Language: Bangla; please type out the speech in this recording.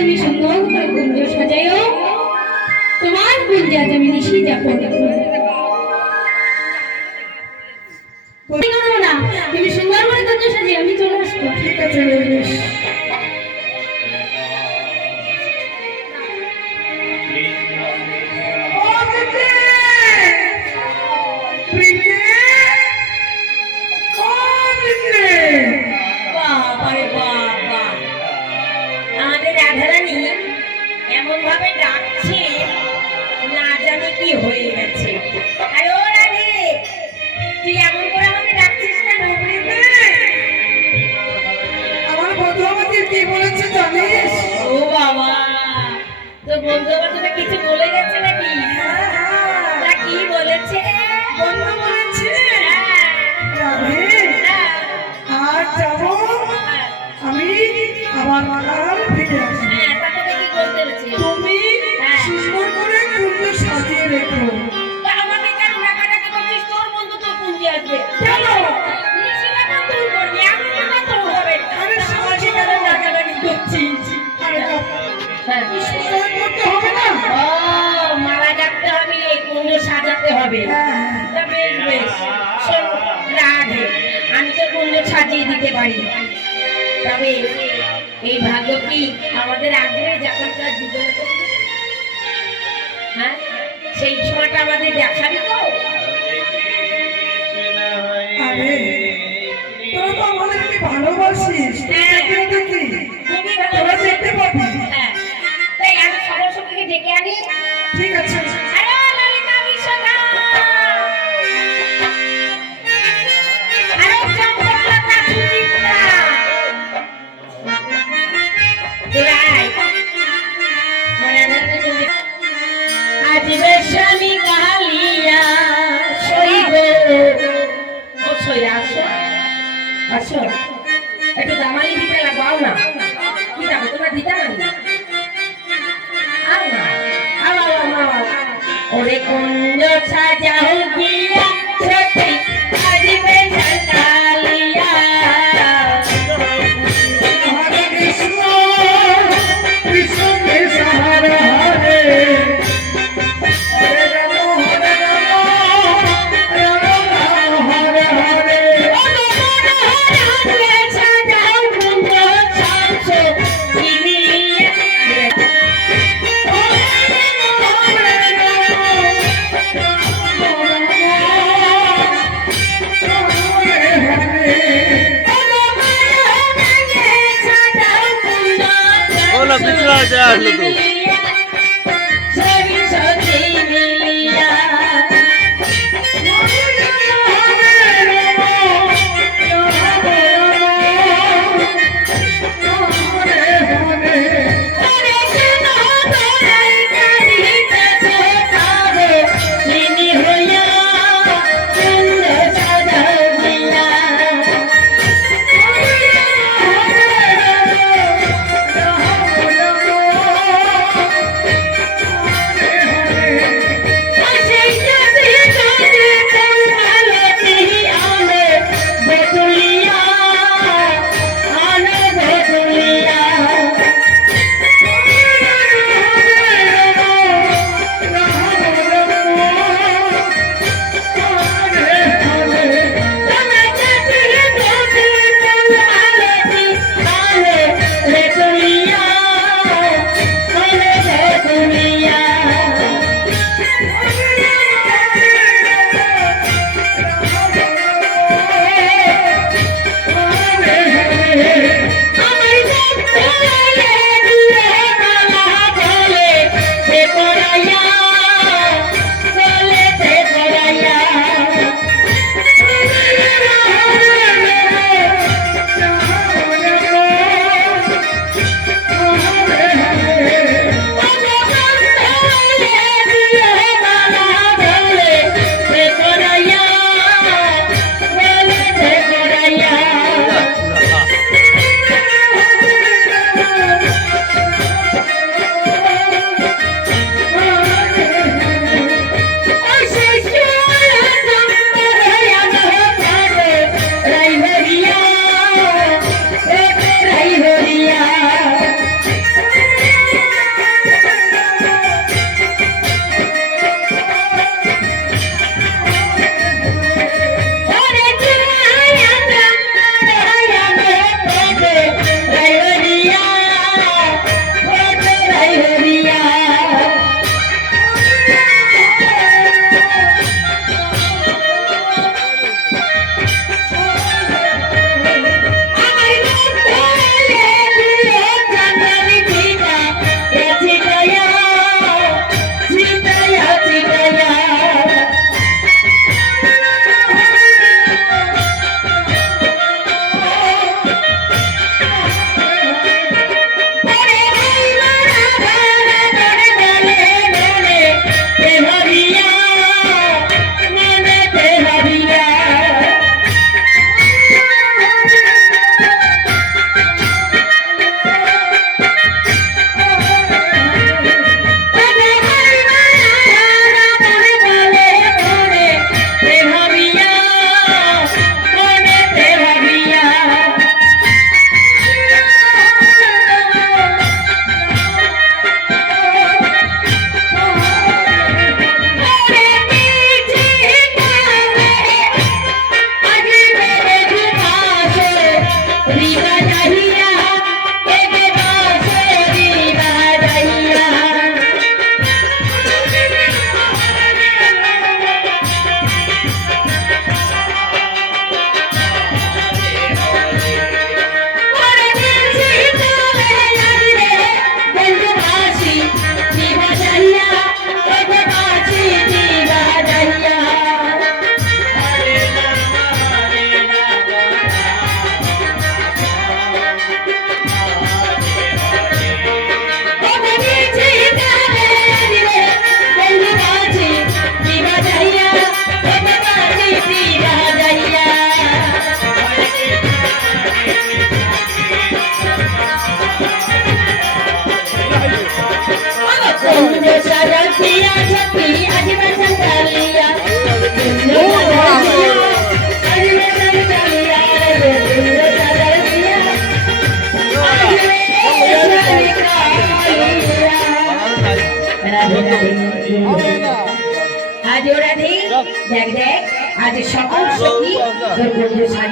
তুমি সুন্দর করে কুঞ্জ সাজাইও, তোমার কুঞ্জে আজ আমি নিশি যাপন করব না। তুমি সুন্দর করে কুঞ্জ সাজিয়ে আমি চলে আসবো। ঠিক আছে বেশ। আমাদের রাধারানী এমন ভাবে ডাকছে, না জানি কি হয়ে গেছে। আর ও রানী, তুই এমন করে আমাকে ডাকছিস কেন? আমার বন্ধু আমাকে কি বলেছে জানিস? ও বাবা, তো বন্ধু বান্ধব কিছু বলে গেছে নাকি? তা কি বলেছে? বন্ধু বলেছে রাধে আজ যাবো আমি, আবার কাল ফিরে আসবো। হ্যাঁ, তা তোকে কি বলতে হচ্ছে? তুমি সুন্দর করে কুঞ্জ সাজিয়ে রেখো। তা আমাকে কেন ডাকাডাকি করছিস? তোর বন্ধু তো পুঞ্জি আসবে। কেন? নিশিরাটা তুই করবি, এমন কথা তোর হবে। আরে সামাজি কেন ডাকাডাকি করছিস? আরে হ্যাঁ, সুন্দর করতে হবে না? ও মালা ডাকতে হবে, কুঞ্জ সাজাতে হবে। তা বেশ বেশ, শোন রাধে, আমি তো কুঞ্জ সাজিয়ে দিতে পারি, তবে এই ভাগ্য কি আমাদের আগ্রহে যখনকার জীবনে করবে, হ্যাঁ সেই সময়টা আমাদের দেখাবি তো? আরে তোরা তো আমাদেরকে ভালোবাসিস, হ্যাঁ। দেখি খুবই তোরা ভালো। দেখতে পাবি। হ্যাঁ, তাই আমি সরস্বতীকে ডেকে আনি। ঠিক আছে। আরে ললিতা বিশাখা, আরে চম্পকলতা সুচিত্রা, তোরা আয়। আজ বেশামি কালিয়া সইব। ও সই, আসো আসো, একটু দামালি দিতে লাগাও না। কি যাবো তোমরা দিতে না? আও না, আও আও আও আও। ওরে কুঞ্জ সাজাও গিয়া সতী আজ বেশালিয়া। হরে কৃষ্ণ কৃষ্ণ কৃষ্ণ হরে হরে, হরে রাম হরে রাম রাম রাম হরে হরে। ও মনোহর সাজাও কুঞ্জ শান্ত ইমিলিয়া। Hola, Pitra, ya hazlo tú. আজ ওরা দেখ দেখ আজ সকল সখী তোর কুঞ্জ সাজিয়ে